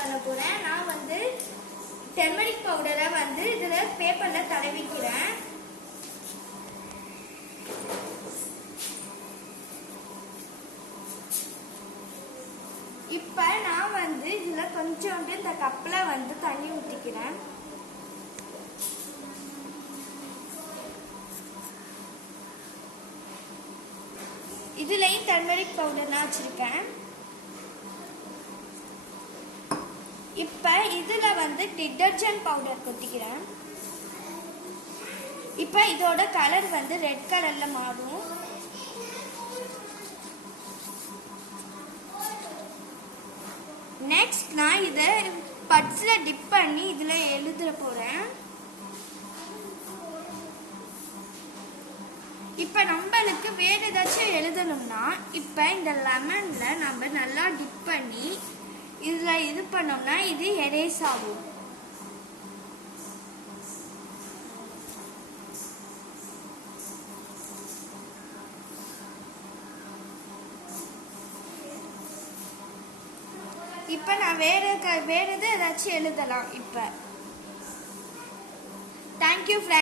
பண்ண போறேன். நான் வந்து டர்மரிக் பவுடரை வந்து இதுல பேப்பர்ல தடவிக்கிறேன். இப்ப நான் வந்து இதுல கொஞ்சோண்டு இந்த கப்ல வந்து தண்ணி ஊத்திக்கிறேன். இதுலயும் டர்மரிக் பவுடர் நான் வச்சிருக்கேன். இப்ப இதுல வந்து டிடர்ஜென்ட் பவுடர் கொட்டிக்கிறேன். இப்ப இதோட கலர் வந்து ரெட் கலர்ல மாறும். நெக்ஸ்ட் நான் இத பட்ஸ்ல டிப் பண்ணி இதுல எழுத போறேன். இப்ப நம்மளுக்கு வேற ஏதாச்சும் எழுதணும்னா இப்ப இந்த லெமன்ல நம்ம நல்லா டிப் பண்ணி இதுல இது பண்ணோம்னா இது எரேஸ் ஆகும். இப்ப நான் வேற ஏதாச்சும் எழுதலாம். இப்ப தேங்க்யூ ஃப்ரெண்ட்ஸ்.